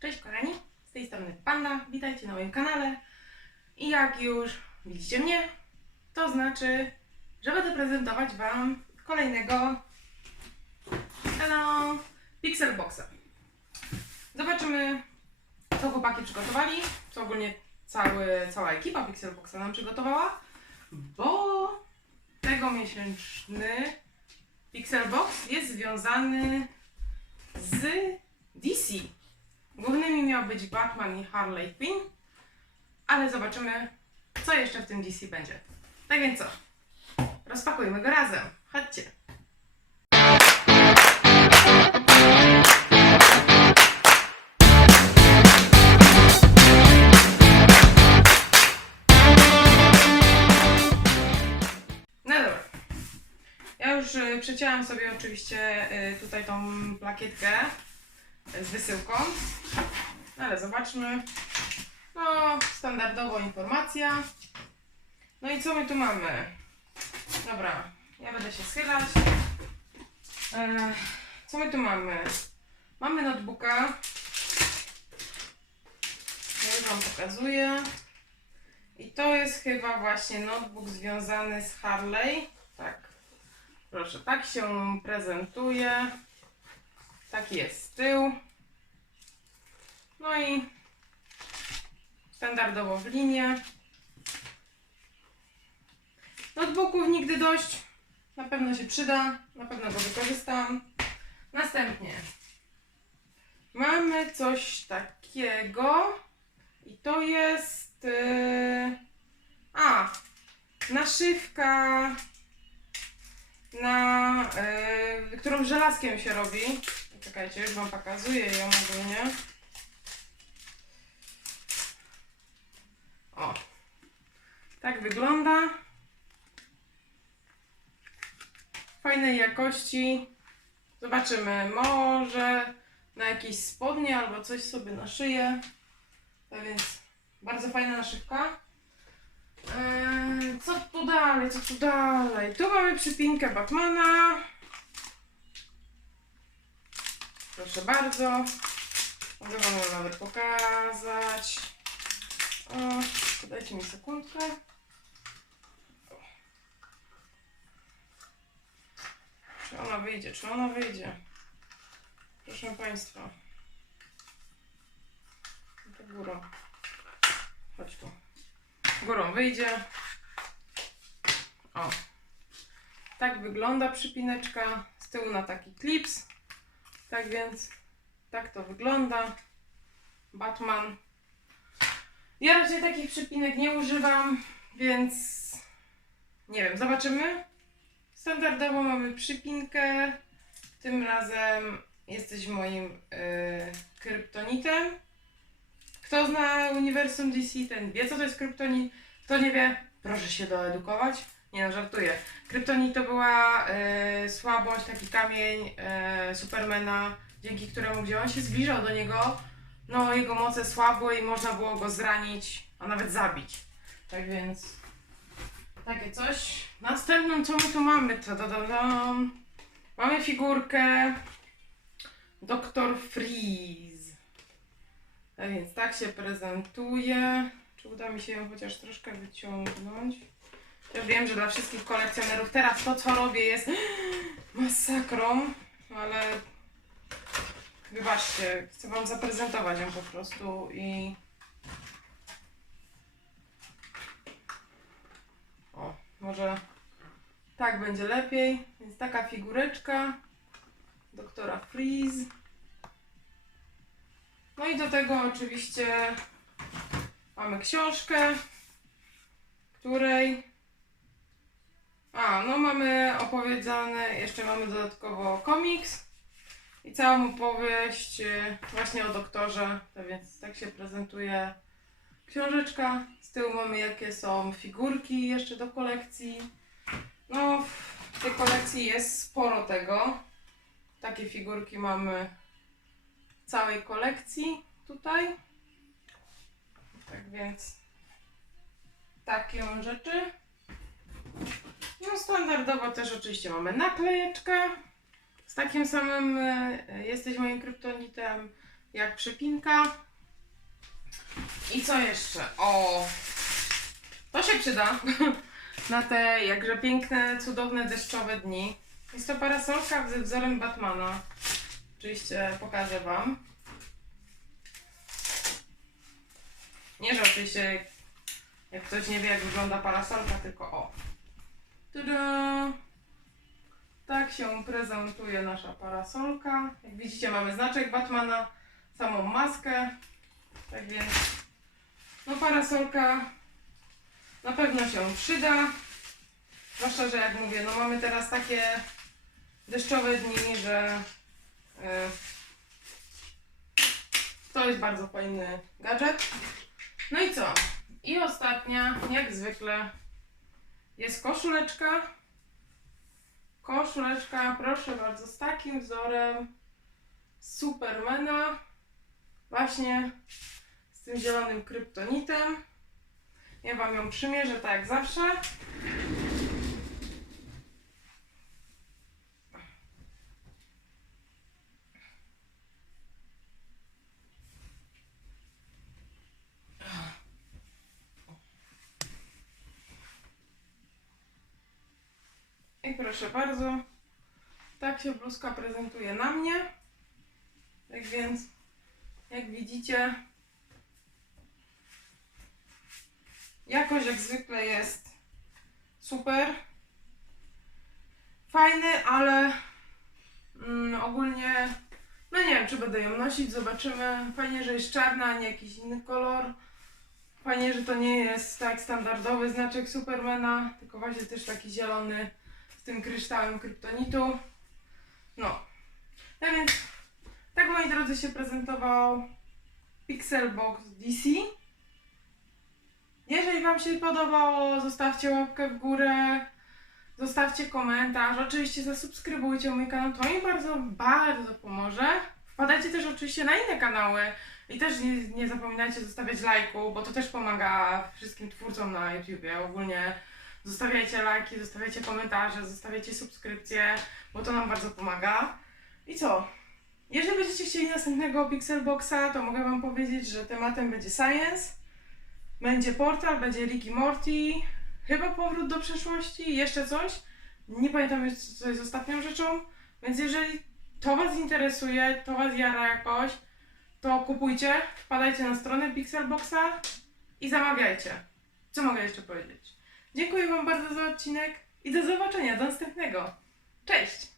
Cześć kochani, z tej strony Panda, witajcie na moim kanale. I jak już widzicie mnie, to znaczy, że będę prezentować Wam kolejnego hello, Pixel Boxa. Zobaczymy, co chłopaki przygotowali, co ogólnie cały, cała ekipa Pixel Boxa nam przygotowała, bo tegomiesięczny Pixel Box jest związany z DC. Głównymi miał być Batman i Harley Quinn, ale zobaczymy, co jeszcze w tym DC będzie. Tak więc co? Rozpakujmy go razem. Chodźcie. No y, przecięłam sobie oczywiście y, tutaj tą plakietkę z wysyłką. No ale zobaczmy. No, standardowo informacja. No i co my tu mamy? Dobra, ja będę się schylać. E, co my tu mamy? Mamy notebooka. Ja już Wam pokazuję. I to jest chyba właśnie notebook związany z Harley. Tak. Proszę, tak się prezentuje. Taki jest z tyłu. No i standardowo w linie. Notebooków nigdy dość. Na pewno się przyda. Na pewno go wykorzystam. Następnie mamy coś takiego. I to jest. Yy... A! Naszywka na, yy, którą żelazkiem się robi. Czekajcie, już Wam pokazuję ją ogólnie. O, tak wygląda. Fajnej jakości. Zobaczymy, może na jakieś spodnie albo coś sobie na szyję. A więc bardzo fajna naszywka. Eee, co tu dalej, co tu dalej? Tu mamy przypinkę Batmana. Proszę bardzo. Mogę wam nawet pokazać. O, dajcie mi sekundkę. Czy ona wyjdzie? Czy ona wyjdzie? Proszę Państwa. To górą. Chodź tu. Górą wyjdzie. O. Tak wygląda przypineczka. Z tyłu na taki klips. Tak więc tak to wygląda. Batman. Ja raczej takich przypinek nie używam, więc nie wiem, zobaczymy. Standardowo mamy przypinkę. Tym razem jesteś moim yy, kryptonitem. Kto zna uniwersum DC, ten wie co to jest kryptonit. Kto nie wie, proszę się doedukować. Nie no, żartuję. Kryptonit to była yy, słabość, taki kamień yy, Supermana, dzięki któremu, gdzie on się zbliżał do niego, no jego moce słabły i można było go zranić, a nawet zabić. Tak więc takie coś. Następnym co my tu mamy? Ta, da, da, da. Mamy figurkę Dr. Freeze. Tak więc tak się prezentuje. Czy uda mi się ją chociaż troszkę wyciągnąć? Ja wiem, że dla wszystkich kolekcjonerów teraz to co robię jest masakrą, ale wybaczcie, chcę wam zaprezentować ją po prostu i o, może tak będzie lepiej. Więc taka figureczka doktora Freeze. No i do tego oczywiście mamy książkę, której a, no mamy opowiedziane, jeszcze mamy dodatkowo komiks i całą opowieść y, właśnie o doktorze, to więc tak się prezentuje książeczka. Z tyłu mamy jakie są figurki jeszcze do kolekcji. No, w tej kolekcji jest sporo tego. Takie figurki mamy w całej kolekcji tutaj. Tak więc takie rzeczy. No standardowo też oczywiście mamy naklejeczkę z takim samym e, jesteś moim kryptonitem. jak przypinka. I co jeszcze? O, to się przyda na te jakże piękne, cudowne, deszczowe dni. Jest to parasolka ze wzorem Batmana. Oczywiście pokażę Wam. Nie, że oczywiście jak ktoś nie wie jak wygląda parasolka, tylko o. Tada! Tak się prezentuje nasza parasolka. Jak widzicie mamy znaczek Batmana, samą maskę. Tak więc no parasolka na pewno się przyda. Zwłaszcza, że jak mówię, no mamy teraz takie deszczowe dni, że y, to jest bardzo fajny gadżet. No i co? I ostatnia, jak zwykle, jest koszuleczka. Koszuleczka, proszę bardzo, z takim wzorem Supermana. Właśnie z tym zielonym kryptonitem. Ja Wam ją przymierzę tak jak zawsze. Proszę bardzo, tak się bluzka prezentuje na mnie. Tak więc, jak widzicie, jakość jak zwykle jest super. Fajny, ale mm, ogólnie, no nie wiem, czy będę ją nosić, zobaczymy. Fajnie, że jest czarna, a nie jakiś inny kolor. Fajnie, że to nie jest tak standardowy znaczek Supermana, tylko właśnie też taki zielony tym kryształem kryptonitu. No. Tak więc, tak moi drodzy się prezentował Pixelbox DC. Jeżeli Wam się podobało, zostawcie łapkę w górę, zostawcie komentarz. Oczywiście zasubskrybujcie mój kanał, to mi bardzo, bardzo pomoże. Wpadajcie też oczywiście na inne kanały i też nie, nie zapominajcie zostawiać lajku, bo to też pomaga wszystkim twórcom na YouTubie. Ogólnie zostawiajcie lajki, zostawiajcie komentarze, zostawiajcie subskrypcje, bo to nam bardzo pomaga. I co? Jeżeli będziecie chcieli następnego Pixelboxa, to mogę Wam powiedzieć, że tematem będzie Science. Będzie portal, będzie Rick i Morty, chyba powrót do przeszłości, jeszcze coś. Nie pamiętam już, co jest ostatnią rzeczą. Więc jeżeli to Was interesuje, to Was jara jakoś, to kupujcie, wpadajcie na stronę Pixelboxa i zamawiajcie. Co mogę jeszcze powiedzieć? Dziękuję Wam bardzo za odcinek i do zobaczenia, do następnego. Cześć!